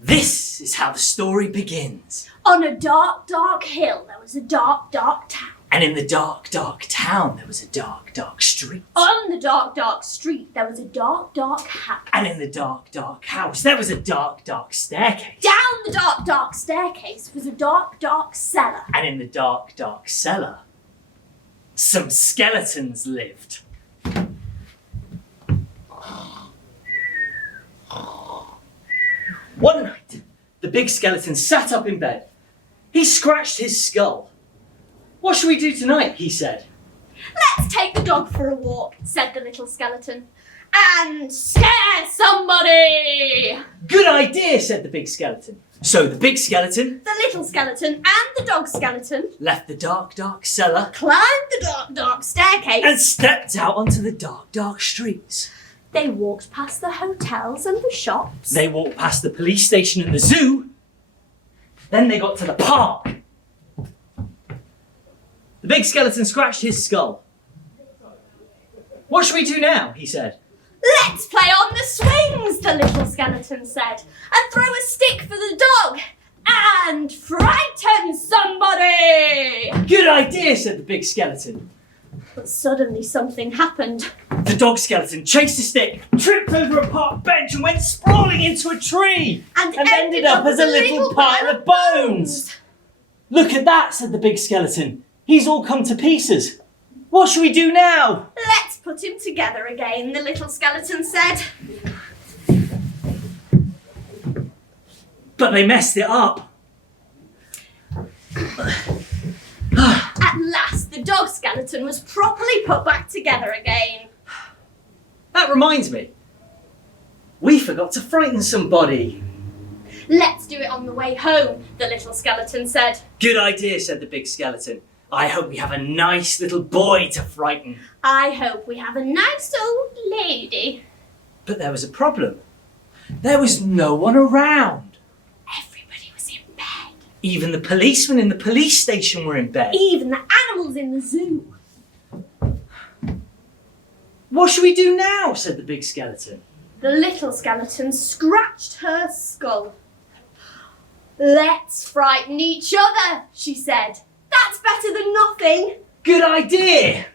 This is how the story begins. On a dark, dark hill, there was a dark, dark town. And in the dark, dark town, there was a dark, dark street. On the dark, dark street, there was a dark, dark house. And in the dark, dark house, there was a dark, dark staircase. Down the dark, dark staircase was a dark, dark cellar. And in the dark, dark cellar, some skeletons lived. One night, the big skeleton sat up in bed. He scratched his skull. "What shall we do tonight?" he said. Let's take the dog for a walk, said the little skeleton. And scare somebody! "Good idea," said the big skeleton. So the big skeleton, The little skeleton and the dog skeleton left the dark, dark cellar climbed the dark, dark staircase. and stepped out onto the dark, dark streets. They walked past the hotels and the shops. They walked past the police station and the zoo. Then they got to the park. The big skeleton scratched his skull. "What shall we do now?" he said. Let's play on the swings, the little skeleton said, and throw a stick for the dog and frighten somebody. "Good idea," said the big skeleton. But suddenly something happened. The dog skeleton chased a stick, tripped over a park bench and went sprawling into a tree And ended up as a little pile of bones. "Look at that," said the big skeleton. "He's all come to pieces. What shall we do now?" Let's put him together again, the little skeleton said. But they messed it up. At last, the dog skeleton was properly put back together again. That reminds me. We forgot to frighten somebody. Let's do it on the way home, the little skeleton said. "Good idea," said the big skeleton. "I hope we have a nice little boy to frighten." I hope we have a nice old lady. But there was a problem. There was no one around. Everybody was in bed. Even the policemen in the police station were in bed. Even the animals in the zoo. "What shall we do now?" said the big skeleton. The little skeleton scratched her skull. Let's frighten each other, she said. That's better than nothing. "Good idea."